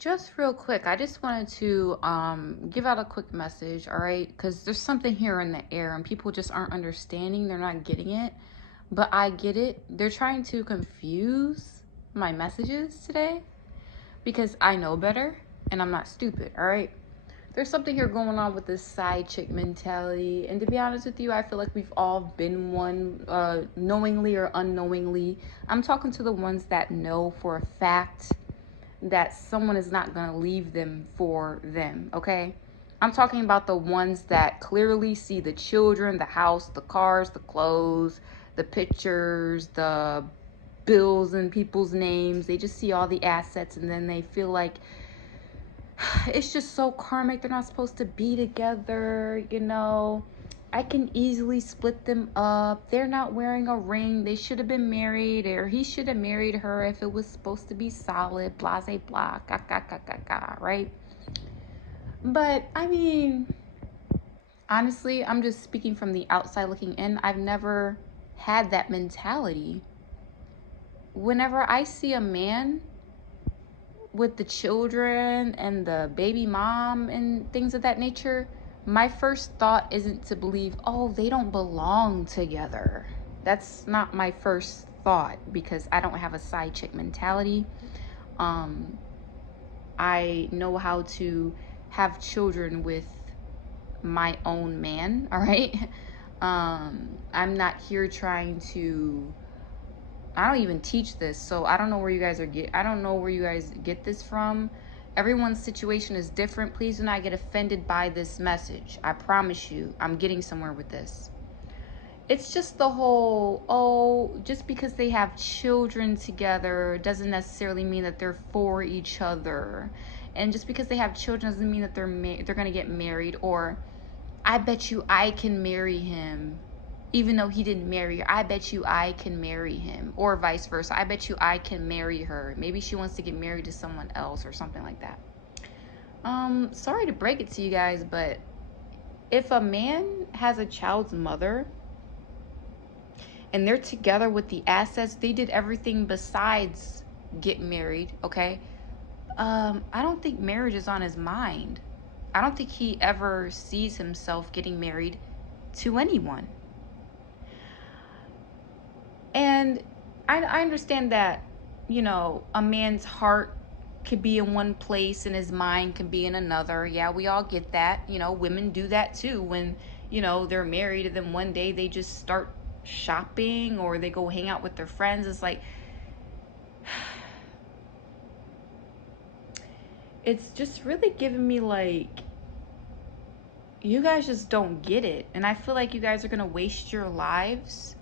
Just real quick, I just wanted to give out a quick message, all right? Because there's something here in the air and people just aren't understanding. They're not getting it. But I get it. They're trying to confuse my messages today because I know better and I'm not stupid, all right? There's something here going on with this side chick mentality. And to be honest with you, I feel like we've all been one, knowingly or unknowingly. I'm talking to the ones that know for a fact that someone is not going to leave them for them, okay? I'm talking about the ones that clearly see the children, the house, the cars, the clothes, the pictures, the bills and people's names. They just see all the assets and then they feel like it's just so karmic. They're not supposed to be together. I can easily split them up. They're not wearing a ring. They should have been married, or he should have married her if it was supposed to be solid. Blase blah, right? But I mean, honestly, I'm just speaking from the outside looking in. I've never had that mentality. Whenever I see a man with the children and the baby mom and things of that nature, my first thought isn't to believe, oh, they don't belong together. That's not my first thought because I don't have a side chick mentality. Um, I know how to have children with my own man, all right? I'm not here trying to I don't even teach this, so I don't know where you guys I don't know where you guys get this from. Everyone's situation is different. Please do not get offended by this message. I promise you, I'm getting somewhere with this. It's just the whole, oh, just because they have children together doesn't necessarily mean that they're for each other. And just because they have children doesn't mean that they're going to get married, or I bet you I can marry him even though he didn't marry her. I bet you I can marry him, or vice versa. I bet you I can marry her. Maybe she wants to get married to someone else or something like that. Sorry to break it to you guys, but if a man has a child's mother and they're together with the assets, they did everything besides get married, okay? I don't think marriage is on his mind. I don't think he ever sees himself getting married to anyone. And I understand that, a man's heart could be in one place and his mind can be in another. Yeah, we all get that. Women do that too when, they're married and then one day they just start shopping or they go hang out with their friends. It's like, it's just really giving me like, you guys just don't get it. And I feel like you guys are going to waste your lives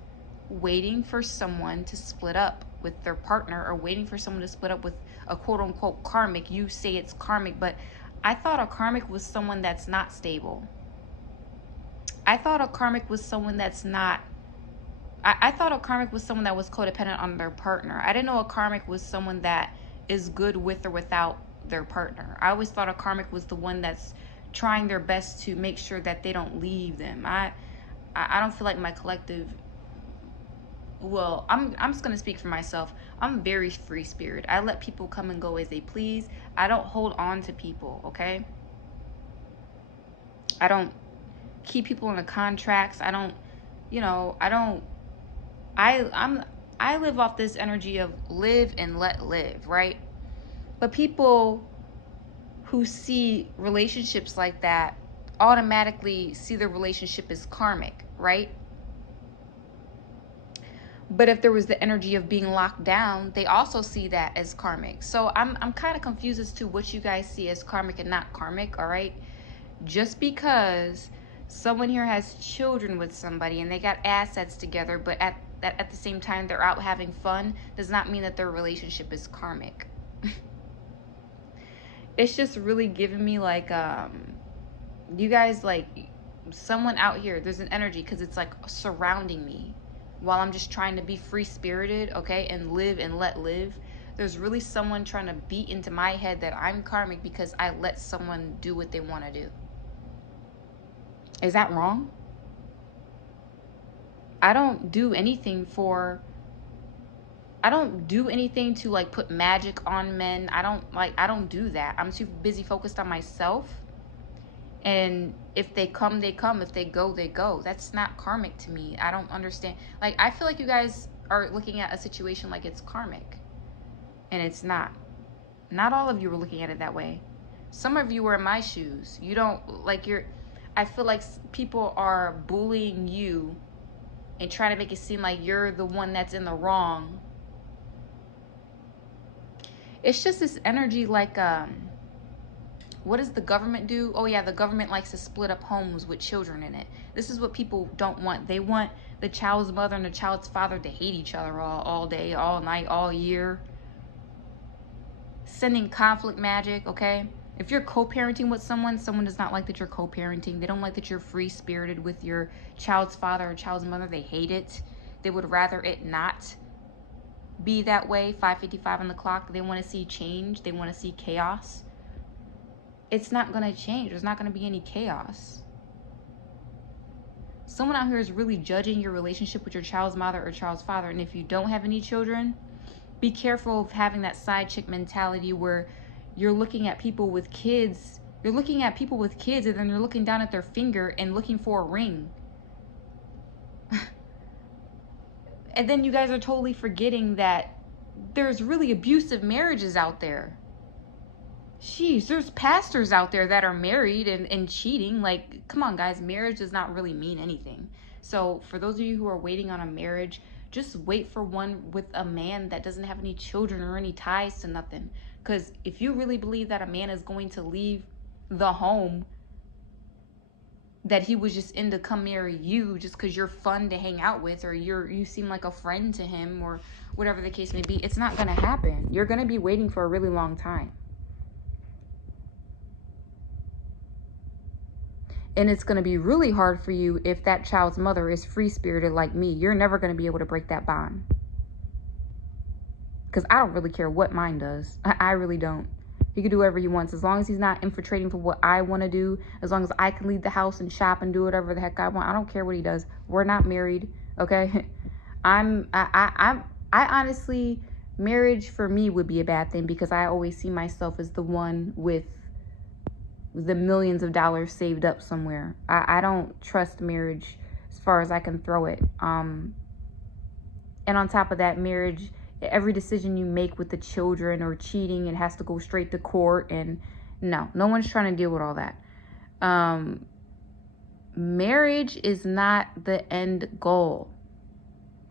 waiting for someone to split up with their partner, or waiting for someone to split up with a quote unquote karmic. You say it's karmic, but I thought a karmic was someone that's not stable. I thought a karmic was someone that's not I thought a karmic was someone that was codependent on their partner. I didn't know a karmic was someone that is good with or without their partner. I always thought a karmic was the one that's trying their best to make sure that they don't leave them. I don't feel like my collective, well, I'm just going to speak for myself. I'm very free spirit. I let people come and go as they please. I don't hold on to people, okay? I don't keep people in the contracts. I don't, I don't I live off this energy of live and let live, right? But people who see relationships like that automatically see the relationship as karmic, right? But if there was the energy of being locked down, they also see that as karmic. So I'm kind of confused as to what you guys see as karmic and not karmic, all right? Just because someone here has children with somebody and they got assets together, but at the same time they're out having fun, does not mean that their relationship is karmic. It's just really giving me like, you guys, like, someone out here, there's an energy because it's like surrounding me while I'm just trying to be free spirited, okay, and live and let live. There's really someone trying to beat into my head that I'm karmic because I let someone do what they want to do. Is that wrong? I don't do anything for I don't do anything to like put magic on men. I don't do that. I'm too busy focused on myself. And if they come, they come. If they go, they go. That's not karmic to me. I don't understand. Like, I feel like you guys are looking at a situation like it's karmic, and it's not. Not all of you are looking at it that way. Some of you are in my shoes. You don't like I feel like people are bullying you and trying to make it seem like you're the one that's in the wrong. It's just this energy like what does the government do? Oh yeah, the government likes to split up homes with children in it. This is what people don't want. They want the child's mother and the child's father to hate each other all day, all night, all year. Sending conflict magic, okay? If you're co-parenting with someone does not like that you're co-parenting. They don't like that you're free-spirited with your child's father or child's mother. They hate it. They would rather it not be that way. 5:55 on the clock. They want to see change. They want to see chaos. It's not going to change. There's not going to be any chaos. Someone out here is really judging your relationship with your child's mother or child's father. And if you don't have any children, be careful of having that side chick mentality where you're looking at people with kids. You're looking at people with kids and then you're looking down at their finger and looking for a ring. And then you guys are totally forgetting that there's really abusive marriages out there. Jeez, there's pastors out there that are married and cheating. Like, come on, guys. Marriage does not really mean anything. So for those of you who are waiting on a marriage, just wait for one with a man that doesn't have any children or any ties to nothing. Because if you really believe that a man is going to leave the home that he was just in to come marry you just because you're fun to hang out with, or you seem like a friend to him, or whatever the case may be, it's not going to happen. You're going to be waiting for a really long time. And it's going to be really hard for you if that child's mother is free-spirited like me. You're never going to be able to break that bond. Because I don't really care what mine does. I really don't. He can do whatever he wants. As long as he's not infiltrating for what I want to do. As long as I can leave the house and shop and do whatever the heck I want. I don't care what he does. We're not married. Okay? I honestly, marriage for me would be a bad thing. Because I always see myself as the one with the millions of dollars saved up somewhere. I don't trust marriage as far as I can throw it. And on top of that, marriage, every decision you make with the children or cheating, it has to go straight to court. And no one's trying to deal with all that. Marriage is not the end goal.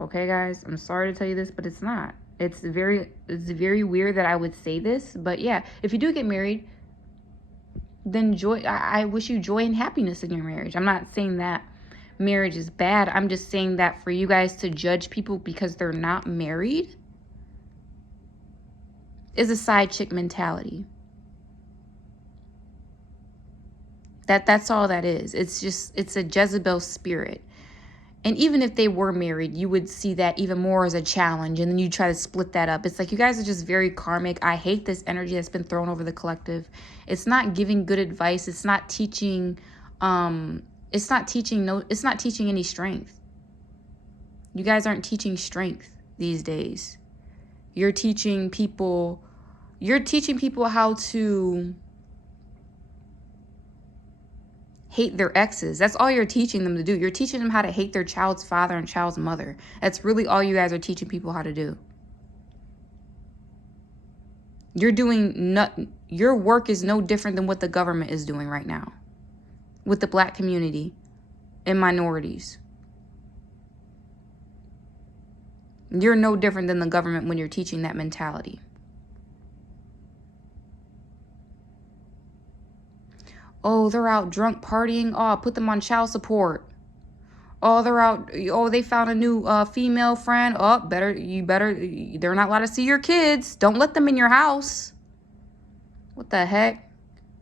Okay, guys, I'm sorry to tell you this, but it's not. It's very weird that I would say this, but yeah, if you do get married, then joy. I wish you joy and happiness in your marriage. I'm not saying that marriage is bad. I'm just saying that for you guys to judge people because they're not married is a side chick mentality. That's all that is. It's a Jezebel spirit. And even if they were married, you would see that even more as a challenge. And then you try to split that up. It's like you guys are just very karmic. I hate this energy that's been thrown over the collective. It's not giving good advice. It's not teaching. It's not teaching any strength. You guys aren't teaching strength these days. You're teaching people how to hate their exes. That's all you're teaching them to do. You're teaching them how to hate their child's father and child's mother. That's really all you guys are teaching people how to do. Your work is no different than what the government is doing right now with the black community and minorities. You're no different than the government when you're teaching that mentality. Oh, they're out drunk partying. Oh, put them on child support. Oh, they're out. Oh, they found a new female friend. Oh, they're not allowed to see your kids. Don't let them in your house. What the heck?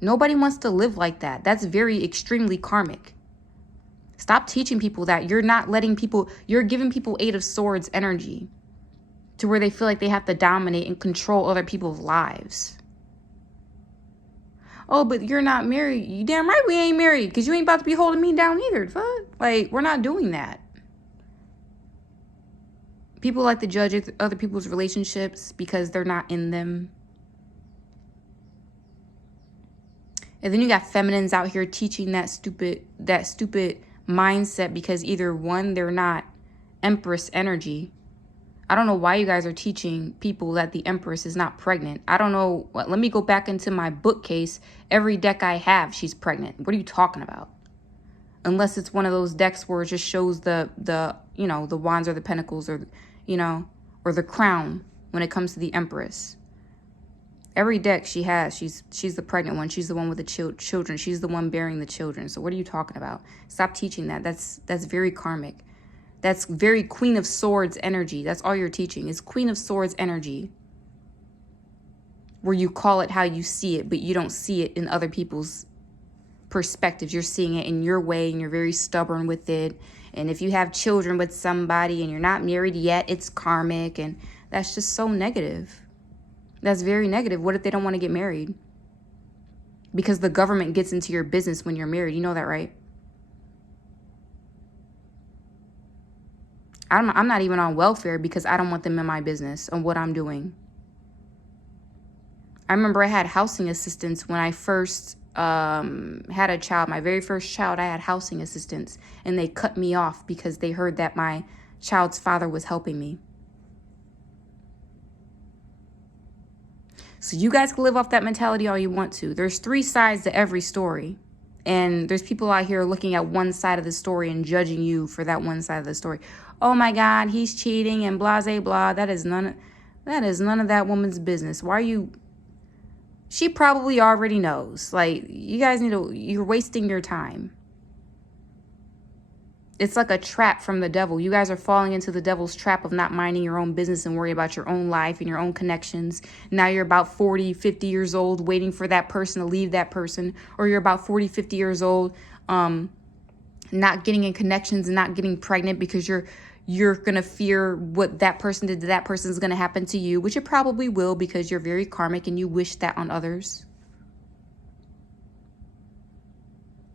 Nobody wants to live like that. That's very extremely karmic. Stop teaching people that. You're giving people Eight of Swords energy to where they feel like they have to dominate and control other people's lives. Oh, but you're not married. You damn right we ain't married, because you ain't about to be holding me down either. Fuck. Like, we're not doing that. People like to judge other people's relationships because they're not in them. And then you got feminines out here teaching that stupid mindset because either one, they're not Empress energy. I don't know why you guys are teaching people that the Empress is not pregnant. I don't know. Let me go back into my bookcase. Every deck I have, she's pregnant. What are you talking about? Unless it's one of those decks where it just shows the you know, the wands or the pentacles or, you know, or the crown when it comes to the Empress. Every deck she has, she's the pregnant one. She's the one with the children. She's the one bearing the children. So what are you talking about? Stop teaching that. That's very karmic. That's very Queen of Swords energy. That's all you're teaching is Queen of Swords energy. Where you call it how you see it, but you don't see it in other people's perspectives. You're seeing it in your way and you're very stubborn with it. And if you have children with somebody and you're not married yet, it's karmic. And that's just so negative. That's very negative. What if they don't want to get married? Because the government gets into your business when you're married. You know that, right? I'm not even on welfare because I don't want them in my business on what I'm doing. I remember I had housing assistance when I first had a child. My very first child, I had housing assistance. And they cut me off because they heard that my child's father was helping me. So you guys can live off that mentality all you want to. There's 3 sides to every story. And there's people out here looking at one side of the story and judging you for that one side of the story. Oh my God, he's cheating and blah, blah, blah. That is none of that woman's business. Why are you... She probably already knows. Like, you guys you're wasting your time. It's like a trap from the devil. You guys are falling into the devil's trap of not minding your own business and worry about your own life and your own connections. Now you're about 40, 50 years old waiting for that person to leave that person. Or you're about 40, 50 years old not getting in connections and not getting pregnant because you're going to fear what that person did to that person is going to happen to you, which it probably will because you're very karmic and you wish that on others.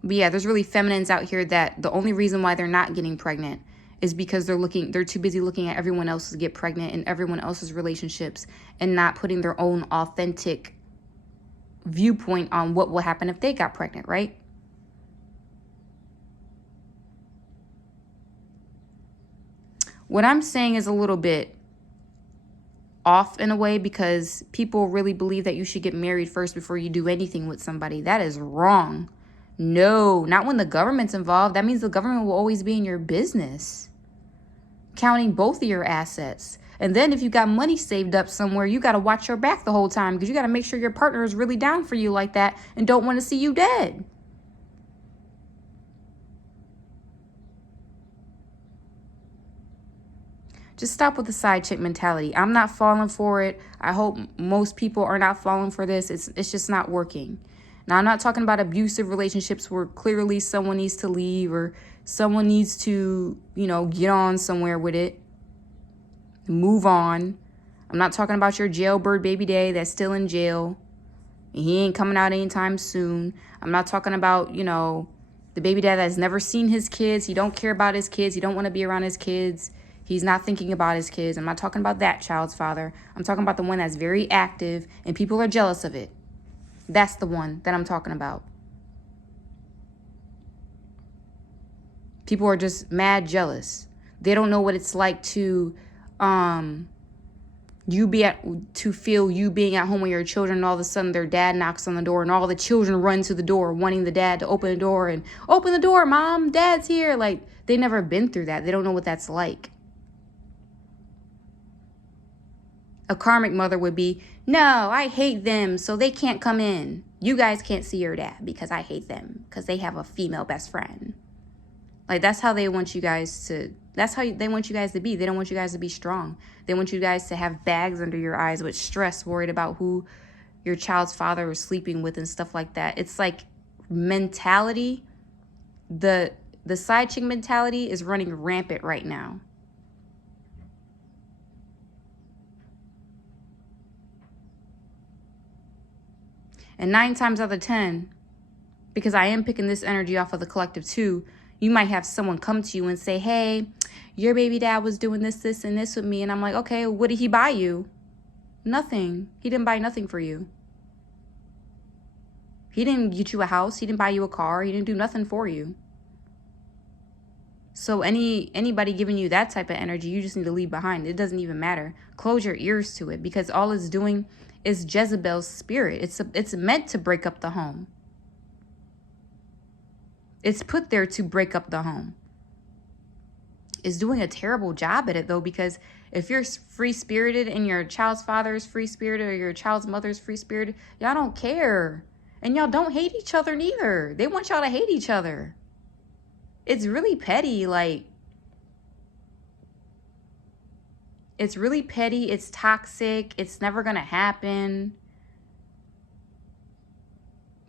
But yeah, there's really feminines out here that the only reason why they're not getting pregnant is because they're too busy looking at everyone else to get pregnant and everyone else's relationships and not putting their own authentic viewpoint on what will happen if they got pregnant, right? What I'm saying is a little bit off in a way because people really believe that you should get married first before you do anything with somebody. That is wrong. No, not when the government's involved. That means the government will always be in your business, counting both of your assets. And then if you got money saved up somewhere, you got to watch your back the whole time because you got to make sure your partner is really down for you like that and don't want to see you dead. Just stop with the side chick mentality. I'm not falling for it. I hope most people are not falling for this. It's just not working. Now, I'm not talking about abusive relationships where clearly someone needs to leave or someone needs to, you know, get on somewhere with it. Move on. I'm not talking about your jailbird baby daddy that's still in jail. And he ain't coming out anytime soon. I'm not talking about, you know, the baby dad that's never seen his kids. He don't care about his kids. He don't want to be around his kids. He's not thinking about his kids. I'm not talking about that child's father. I'm talking about the one that's very active and people are jealous of it. That's the one that I'm talking about. People are just mad jealous. They don't know what it's like to feel you being at home with your children and all of a sudden their dad knocks on the door and all the children run to the door wanting the dad to open the door and open the door, mom, dad's here. Like, they never been through that. They don't know what that's like. A karmic mother would be, no, I hate them, so they can't come in. You guys can't see your dad because I hate them because they have a female best friend. Like, that's how they want you guys to, that's how they want you guys to be. They don't want you guys to be strong. They want you guys to have bags under your eyes with stress, worried about who your child's father is sleeping with and stuff like that. It's like mentality, the side chick mentality is running rampant right now. And 9 times out of 10, because I am picking this energy off of the collective too, You might have someone come to you and say, hey, your baby dad was doing this, this, and this with me. And I'm like, okay, what did he buy you? Nothing. He didn't buy nothing for you. He didn't get you a house. He didn't buy you a car. He didn't do nothing for you. So anybody giving you that type of energy, you just need to leave behind. It doesn't even matter. Close your ears to it, because all it's doing is Jezebel's spirit. It's meant to break up the home. It's put there to break up the home. It's doing a terrible job at it, though, because if you're free-spirited and your child's father is free-spirited or your child's mother is free-spirited, y'all don't care. And y'all don't hate each other neither. They want y'all to hate each other. It's really petty. Like, it's really petty. It's toxic. It's never going to happen.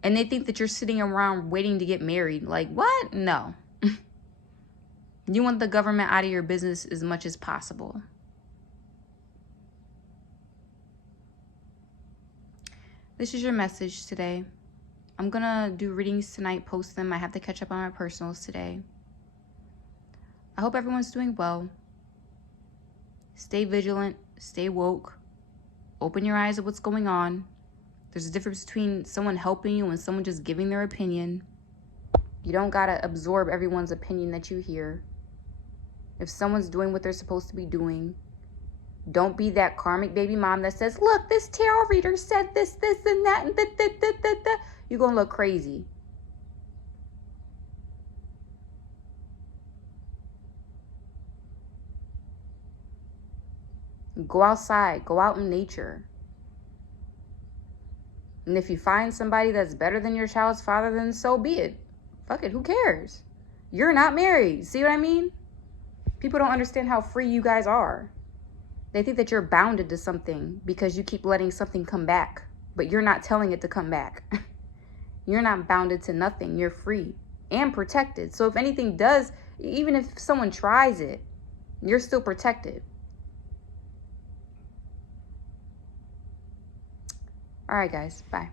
And they think that you're sitting around waiting to get married. Like, what? No. You want the government out of your business as much as possible. This is your message today. I'm going to do readings tonight, post them. I have to catch up on my personals today. I hope everyone's doing well. Stay vigilant. Stay woke. Open your eyes to what's going on. There's a difference between someone helping you and someone just giving their opinion. You don't got to absorb everyone's opinion that you hear. If someone's doing what they're supposed to be doing, don't be that karmic baby mom that says, look, this tarot reader said this, this, and that, and that. You're going to look crazy. Go outside. Go out in nature. And if you find somebody that's better than your child's father, then so be it. Fuck it. Who cares? You're not married. See what I mean? People don't understand how free you guys are. They think that you're bounded to something because you keep letting something come back, but you're not telling it to come back. You're not bounded to nothing. You're free and protected. So if anything does, even if someone tries it, you're still protected. All right, guys. Bye.